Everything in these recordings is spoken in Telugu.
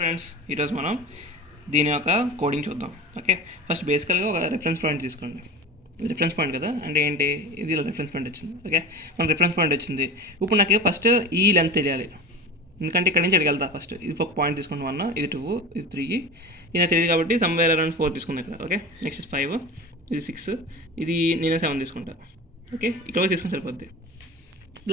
ఫ్రెండ్స్, ఈరోజు మనం దీని యొక్క కోడింగ్ చూద్దాం. ఓకే, ఫస్ట్ బేసికల్గా ఒక రిఫరెన్స్ పాయింట్ తీసుకోండి. రిఫరెన్స్ పాయింట్ కదా, అంటే ఏంటి, ఇది రిఫరెన్స్ పాయింట్ వచ్చింది. ఓకే, మన రిఫరెన్స్ పాయింట్ వచ్చింది. ఇప్పుడు నాకు ఫస్ట్ ఈ లెంత్ తెలియాలి, ఎందుకంటే ఇక్కడ నుంచి అడిగి వెళ్తా. ఫస్ట్ ఇది ఒక పాయింట్ తీసుకోండి, 1, ఇది 2, ఇది 3, ఇది నాకు తెలియదు కాబట్టి సమ్వేర్ అరౌండ్ 4 తీసుకుంది ఇక్కడ. ఓకే, నెక్స్ట్ 5, ఇది 6, ఇది నేను 7 తీసుకుంటా. ఓకే, ఇక్కడ తీసుకుని సరిపోద్ది.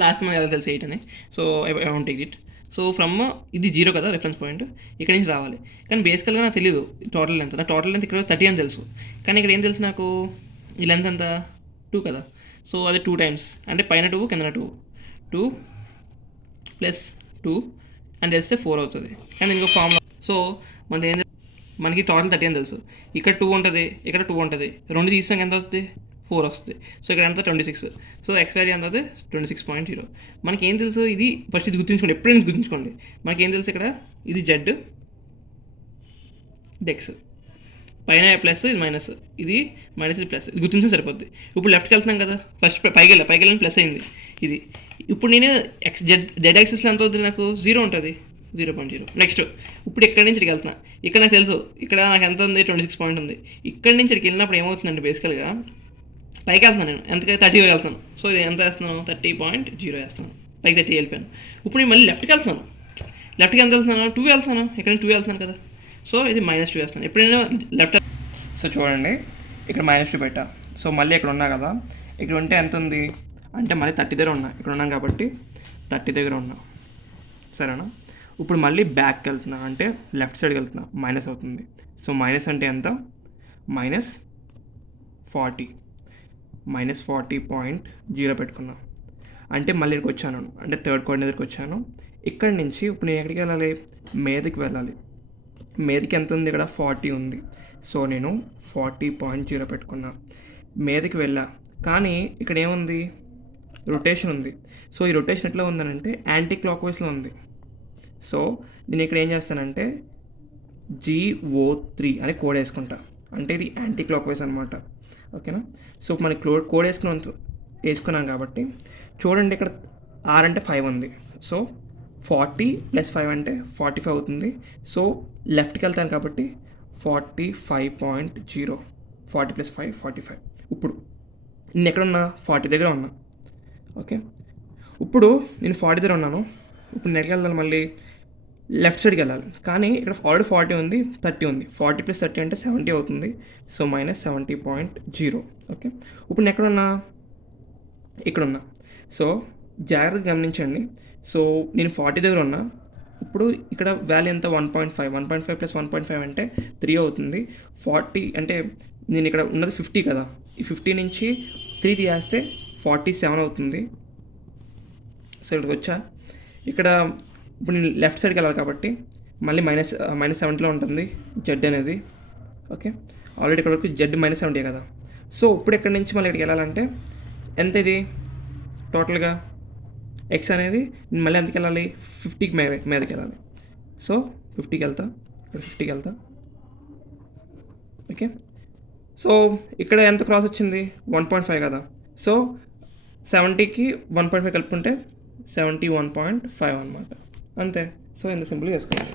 లాస్ట్ మనకి ఎలా తెలుసు 8 అని. So I want take it. So from ఇది 0 కదా రిఫరెన్స్ పాయింట్, ఇక్కడ నుంచి రావాలి. కానీ బేసికల్గా నాకు తెలియదు టోటల్ లెంత్. నా టోటల్ లెంత్ ఇక్కడ 30 అని తెలుసు, కానీ ఇక్కడ ఏం తెలుసు నాకు, ఈ లెంత్ అంతా 2 కదా. సో అది 2 టైమ్స్, అంటే పైన 2 కింద 2 ప్లస్ 2 అని తెలిస్తే 4 అవుతుంది. కానీ ఇంకో ఫార్ములా. సో మనకి టోటల్ 30 అని తెలుసు. ఇక్కడ 2 ఉంటుంది, ఇక్కడ 2 ఉంటుంది, 2 తీసాక ఎంత అవుతుంది, 4 వస్తుంది. సో ఇక్కడ ఎంత 26. సో ఎక్స్ వాల్యూ ఎంత అవుతుంది 26.0. మనకి ఏం తెలుసు, ఇది ఫస్ట్ ఇది గుర్తుంచుకోండి, ఎప్పుడైనా గుర్తుంచుకోండి. మనకి ఏం తెలుసు, ఇక్కడ ఇది జెడ్, డెక్స్, పైన ప్లస్, ఇది మైనస్, ఇది మైనస్, ఇది ప్లస్, ఇది గుర్తుంచుకుని సరిపోద్ది. ఇప్పుడు లెఫ్ట్కి వెళ్తున్నాం కదా, ఫస్ట్ పైకి వెళ్ళి ప్లస్ అయింది ఇది. ఇప్పుడు నేను జెడ్ యాక్సిస్లో ఎంత అవుతుంది, నాకు 0 ఉంటుంది, 0.0. నెక్స్ట్ ఇప్పుడు ఇక్కడి నుంచి ఇక్కడికి వెళ్తున్నా. ఇక్కడ నాకు తెలుసు, ఇక్కడ నాకు ఎంత ఉంది, 26 పాయింట్ ఉంది. ఇక్కడి నుంచి ఇక్కడికి వెళ్ళినప్పుడు ఏమవుతుందంటే, బేసికల్గా పైకి వెళ్తున్నాను నేను, ఎంతగా 30 వెళ్తున్నాను. సో ఇది ఎంత వేస్తున్నాను, 30.0 వేస్తున్నాను, పైకి 30 వెళ్ళిపోయాను. ఇప్పుడు నేను మళ్ళీ లెఫ్ట్కి వెళ్తున్నాను. లెఫ్ట్కి ఎంత వెళ్తున్నాను, 2 వెళ్తున్నాను, ఇక్కడ నుంచి 2 వెళ్తున్నాను కదా. సో ఇది -2 వేస్తున్నాను. ఎప్పుడైనా లెఫ్ట్. సో చూడండి, ఇక్కడ -2 పెట్టా. సో మళ్ళీ ఇక్కడ ఉన్నా కదా, ఇక్కడ ఉంటే ఎంత ఉంది అంటే మళ్ళీ 30 దగ్గర ఉన్నా. ఇక్కడ ఉన్నాం కాబట్టి 30 దగ్గర ఉన్నా, సరేనా. ఇప్పుడు మళ్ళీ బ్యాక్కి వెళ్తున్నా, అంటే లెఫ్ట్ సైడ్కి వెళ్తున్నా, మైనస్ అవుతుంది. సో మైనస్ అంటే ఎంత, -40, -40.0 పెట్టుకున్నా. అంటే మళ్ళీ ఇక్కడికి వచ్చాను, అంటే థర్డ్ కోఆర్డినేట్ దగ్గరికి వచ్చాను. ఇక్కడి నుంచి ఇప్పుడు నేను ఎక్కడికి వెళ్ళాలి, మీదకి వెళ్ళాలి. మీదకి ఎంత ఉంది, ఇక్కడ 40 ఉంది. సో నేను 40.0 పెట్టుకున్నా, మీదకి వెళ్ళా. కానీ ఇక్కడ ఏముంది, రొటేషన్ ఉంది. సో ఈ రొటేషన్ ఎట్లా ఉందనంటే యాంటీ క్లాక్ వైస్లో ఉంది. సో నేను ఇక్కడ ఏం చేస్తానంటే GO3 అని కోడ్ వేసుకుంటా, అంటే ఇది యాంటీ క్లాక్ వైస్ అనమాట. ఓకేనా. సో మనకి కోడ్ వేసుకున్నాం కాబట్టి చూడండి, ఇక్కడ R అంటే 5 ఉంది. సో 40 + 5 అంటే 45 అవుతుంది. సో లెఫ్ట్కి వెళ్తాను కాబట్టి 45.0, 40 + 5 45. ఇప్పుడు నేను ఎక్కడున్నా, 40 దగ్గర ఉన్నా. ఓకే, ఇప్పుడు నేను 40 దగ్గర ఉన్నాను. ఇప్పుడు నేను ఎక్కడికి వెళ్ళాలి, మళ్ళీ లెఫ్ట్ సైడ్కి వెళ్ళాలి. కానీ ఇక్కడ ఆల్రెడీ 40 ఉంది, 30 ఉంది. 40 + 30 అంటే 70 అవుతుంది. సో -70.0. ఓకే, ఇప్పుడు నేను ఎక్కడున్నా, ఇక్కడున్నా. సో జాగ్రత్తగా గమనించండి. సో నేను 40 దగ్గర ఉన్నా. ఇప్పుడు ఇక్కడ వాల్యూ ఎంత, 1.5 + 1.5 అంటే 3 అవుతుంది. 40 అంటే నేను ఇక్కడ ఉన్నది 50 కదా, ఈ 50 నుంచి 3 తీసేస్తే 47 అవుతుంది. సో ఇక్కడికి వచ్చా. ఇక్కడ ఇప్పుడు నేను లెఫ్ట్ సైడ్కి వెళ్ళాలి కాబట్టి మళ్ళీ -70లో ఉంటుంది జెడ్ అనేది. ఓకే, ఆల్రెడీ ఇక్కడ వరకు జెడ్ -70 కదా. సో ఇప్పుడు ఇక్కడ నుంచి మళ్ళీ ఇక్కడికి వెళ్ళాలంటే ఎంత, ఇది టోటల్గా ఎక్స్ అనేది మళ్ళీ ఎంతకి వెళ్ళాలి, 50కి మీదకి వెళ్ళాలి. సో 50కి వెళ్తా, ఇక్కడ 50కి వెళ్తా. ఓకే, సో ఇక్కడ ఎంత క్రాస్ వచ్చింది, 1.5 కదా. సో 70కి 1.5 కలుపుకుంటే 71.5 అనమాట, అంతే. సో ఇంత సింపుల్గా వేసుకోవాలి.